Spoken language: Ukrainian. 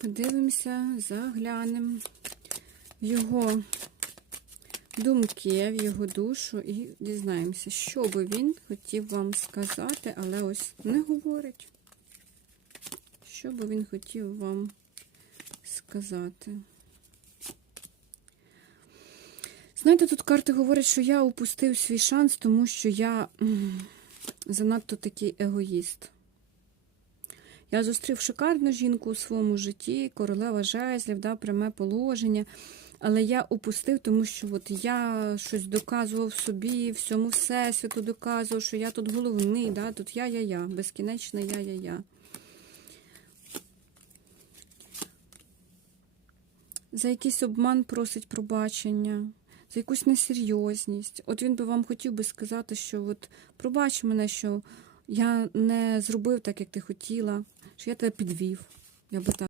Подивимося, заглянемо в його думки, в його душу і дізнаємося, що би він хотів вам сказати, але ось не говорить. Що би він хотів вам сказати? Знаєте, тут карти говорять, що я упустив свій шанс, тому що я занадто такий егоїст. Я зустрів шикарну жінку у своєму житті, королева жезлів, да, пряме положення. Але я упустив, тому що от я щось доказував собі, всьому всесвіту доказував, що я тут головний, да, тут я-я-я, безкінечне я-я-я. За якийсь обман просить пробачення, за якусь несерйозність. От він би вам хотів би сказати, що от пробач мене, що я не зробив так, як ти хотіла, що я тебе підвів. Я би так.